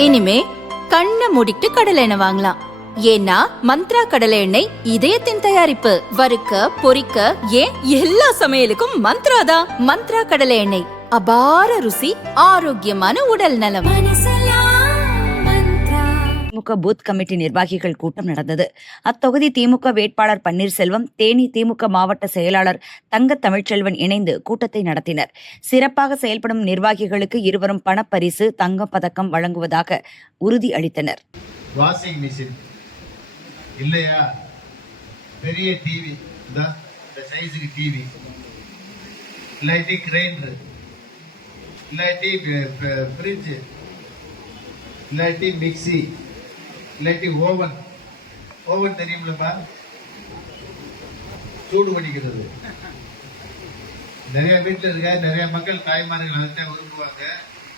இனிமே கண்ணை மூடிட்டு கடலை எண்ணெய் வாங்கலாம். ஏன்னா மந்த்ரா கடலை எண்ணெய் இதயத்தின் தயாரிப்பு. வறுக்க பொரிக்க ஏன் எல்லா சமையலுக்கும் மந்த்ரா தான். மந்த்ரா கடலை எண்ணெய், அபார ருசி, ஆரோக்கியமான உடல் நலம். திமுக பூத் கமிட்டி நிர்வாகிகள் கூட்டம் நடந்தது. அத்தொகுதி திமுக வேட்பாளர் பன்னீர்செல்வம், தேனி திமுக மாவட்ட செயலாளர் தங்க தமிழ்ச்செல்வன் இணைந்து கூட்டத்தை நடத்தினர். சிறப்பாக செயல்படும் நிர்வாகிகளுக்கு இருவரும் பணப்பரிசு, தங்கப் பதக்கம் வழங்குவதாக உறுதி அளித்தனர். வாஷிங் மிஷின் இல்லையா, பெரிய டிவி, இந்த சைஸுக்கு டிவி, இல்லாட்டி கிரைண்டர், இல்லாட்டி ஃப்ரிட்ஜ், இல்லாட்டி மிக்சி, இல்லாட்டி ஓவன். ஓவன் தெரியுமில்லப்பா, சூடு பண்ணிக்கிறது. நிறைய வீட்டில் இருக்க நிறைய மக்கள் தாய்மார்கள் அதை விரும்புவாங்க.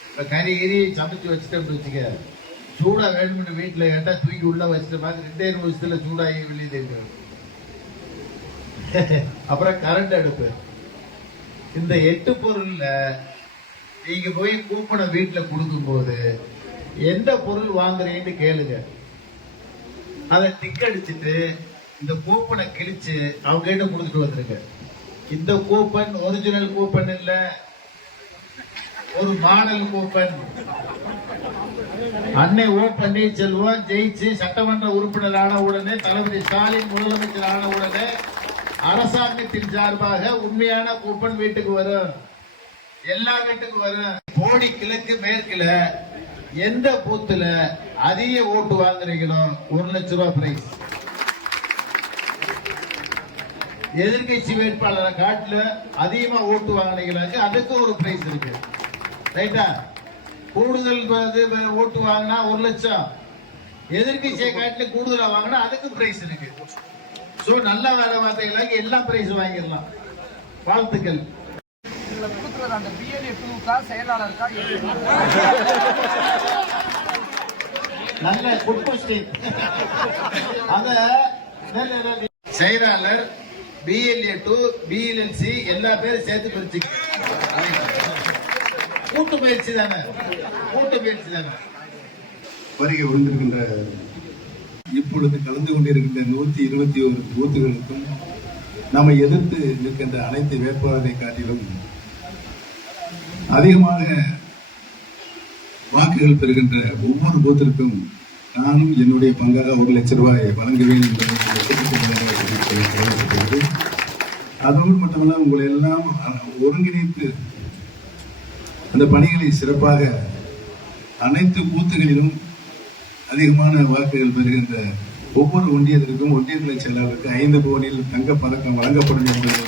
இப்போ கறி சமைச்சு வச்சுட்டோம்னு வச்சுக்க, சூடா வேணும்னு வீட்டில் கேட்டா தூக்கி உள்ள வச்சுட்டு பார்த்து 2 நிமிஷத்துல சூடாகி வெளியே தெரியும். அப்புறம் கரண்ட் அடுப்பு. இந்த 8 பொருள்ல நீங்க போய் கூப்பனை வீட்டில் கொடுக்கும் போது எந்த பொருள் வாங்குறீன்னு கேளுங்க. அதை டிக் அடிச்சுட்டு இந்த கூப்பனை கிழிச்சு அவங்க கிட்ட கொடுத்துட்டு வந்துருங்க. இந்த கூப்பன் ஒரிஜினல் கூப்பன் இல்ல, ஒரு மாடல் கூப்பன். அன்னை ஓ பன்னீர்செல்வம் ஜெயிச்சு சட்டமன்ற உறுப்பினர் ஆன உடனே, தளபதி ஸ்டாலின் முதலமைச்சர் ஆன உடனே அரசாங்கத்தின் சார்பாக உண்மையான கூப்பன் வீட்டுக்கு வரும், எல்லா வீட்டுக்கும் வரும். போடி கிழக்கு மேற்குல எந்த பூத்துல அதிக ஓட்டு வாங்குறீங்களோ 1 லட்சம் ரூபாய் பிரைஸ். எதிர்கட்சி வேட்பாளரை காட்டுல அதிகமா ஓட்டு வாங்கினீங்களாக்கு அதுக்கு ஒரு பிரைஸ் இருக்கு. ரைட்டா? கூடுதல் ஓட்டு வாங்கினா 1 லட்சம், எதிர்கட்சியை காட்டுல கூடுதலா வாங்கினா அதுக்கு பிரைஸ் இருக்கு. சோ நல்ல வேலை வார்த்தைகளுக்கு எல்லா பிரைஸ் வாங்கிடலாம். வாழ்த்துக்கள். நல்ல குட் கொஸ்டின். செயலாளர் BLA 2 BLNC எல்லா பேரும் சேர்த்து பிரிச்சு கூட்டு முயற்சி தானே, கூட்டு முயற்சி தானே. வருகை வந்திருக்கின்ற இப்பொழுது கலந்து கொண்டிருக்கின்ற 121 பூத்துகளுக்கும் நம்மை எதிர்த்து நிற்கின்ற அனைத்து வேட்பாளரை காட்டிலும் அதிகமாக வாக்குகள் பெறுகின்ற ஒவ்வொரு பூத்திற்கும் நானும் என்னுடைய பங்காக 1 லட்சம் ரூபாய் வழங்குவேன் என்பதை. அதோடு மட்டுமல்ல, உங்களை எல்லாம் ஒருங்கிணைத்து அந்த பணிகளை சிறப்பாக அனைத்து பூத்துகளிலும் அதிகமான வாக்குகள் பெறுகின்ற ஒவ்வொரு ஒன்றியத்திற்கும் ஒன்றிய செயலாளருக்கு 5 பவுனில் தங்கப் பதக்கம் வழங்கப்படும் என்பதை